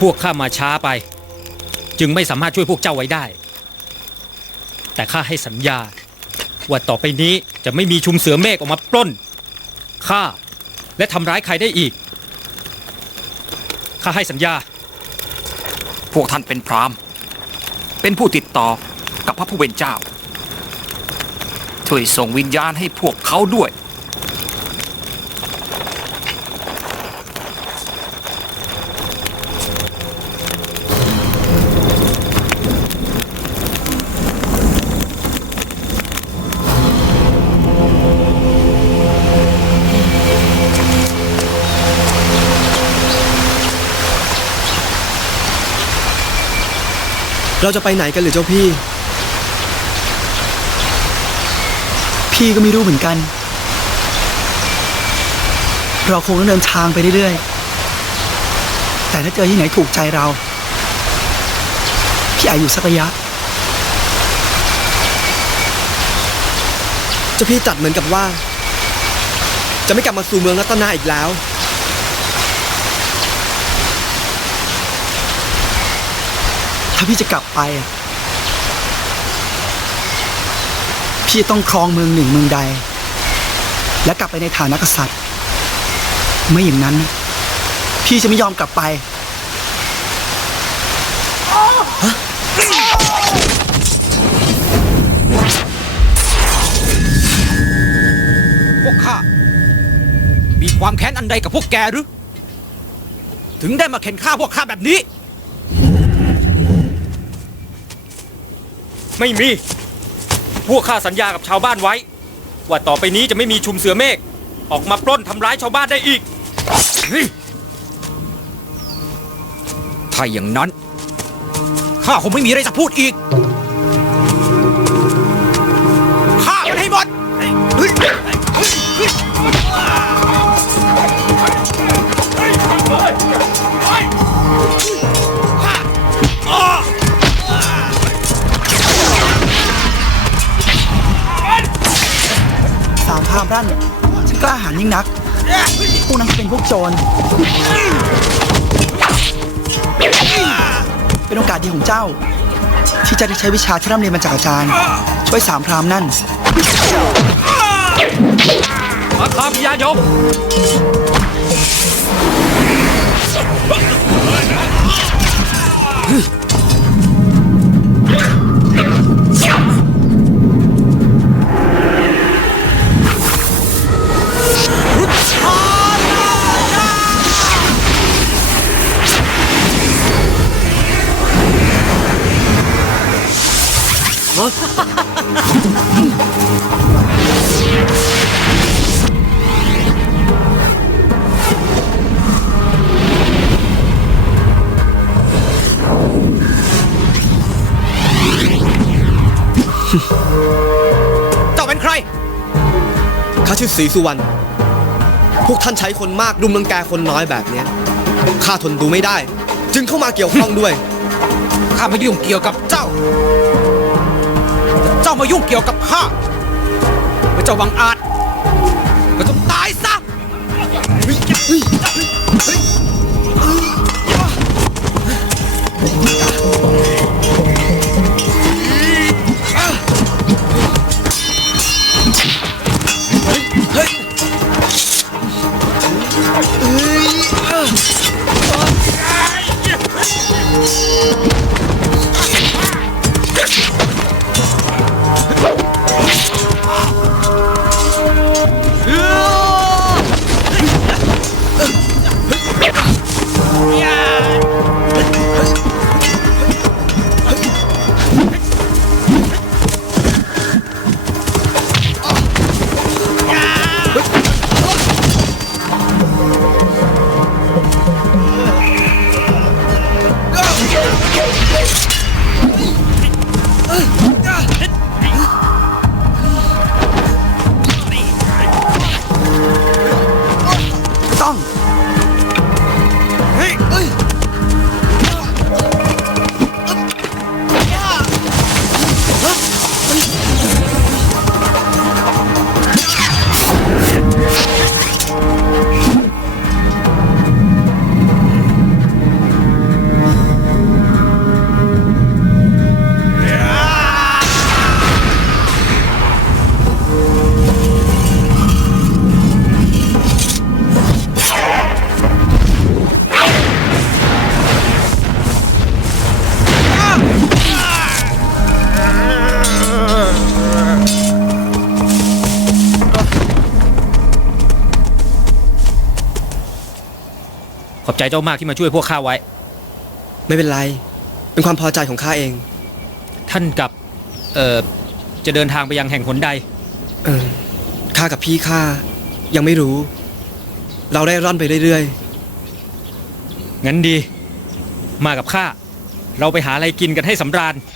พวกข้ามาช้าไป จึงไม่สามารถช่วยพวกเจ้าไว้ได้ แต่ข้าให้สัญญา ว่าต่อไปนี้จะไม่มีชุมเสือเมฆออกมาปล้นฆ่าและทำร้ายใครได้อีกข้าให้สัญญา พวกท่านเป็นพรามเป็นผู้ติดต่อกับพระผู้เป็นเจ้าช่วยส่งวิญญาณให้พวกเขาด้วย เราจะไปไหนกันหรือเจ้าพี่ พี่ก็ไม่รู้เหมือนกัน เราคงต้องเดินทางไปเรื่อยๆ แต่ถ้าเจอที่ไหนถูกใจเรา พี่อาจอยู่สักระยะ เจ้าพี่ตัดเหมือนกับว่า จะไม่กลับมาสู่เมืองรัตนาอีกแล้ว ถ้าพี่จะกลับไป พี่ต้องครองเมืองหนึ่งเมืองใด และกลับไปในฐานะกษัตริย์ ไม่อย่างนั้น พี่จะไม่ยอมกลับไปพวกข้ามีความแค้นอันใดกับพวกแกหรือ ถึงได้มาเข็นฆ่าพวกข้าแบบนี้ ไม่มี พวกข้าสัญญากับชาวบ้านไว้ ว่าต่อไปนี้จะไม่มีชุมเสือเมฆออกมาปล้นทำร้ายชาวบ้านได้อีก ถ้าอย่างนั้น ข้าคงไม่มีอะไรจะพูดอีกามพรามรั่นฉันกล้าหาญยิ่งนัก พวกนั้นเป็นพวกโจร เป็นโอกาสดีของเจ้า ที่จะได้ใช้วิชาที่ร่ำเรียนมาจากอาจารย์ ช่วยสามพรามนั่น มาทำยายก ข้าชื่อศรีสุวรรณ พวกท่านใช้คนมากรุมรังแกคนน้อยแบบเนี้ยข้าทนดูไม่ได้ จึงเข้ามาเกี่ยวข้องด้วย ข้าไม่ยุ่งเกี่ยวกับเจ้า เจ้ามายุ่งเกี่ยวกับข้าเมื่อเจ้าบังอาจก็ต้องตายซะเอบใจเจ้ามากที่มาช่วยพวกข้าไว้ ไม่เป็นไร เป็นความพอใจของข้าเอง ท่านกับเอ่อจะเดินทางไปยังแห่งหนใด เออข้ากับพี่ข้ายังไม่รู้ เราได้ร่อนไปเรื่อยงั้นดี มากับข้า เราไปหาอะไรกินกันให้สำราญๆ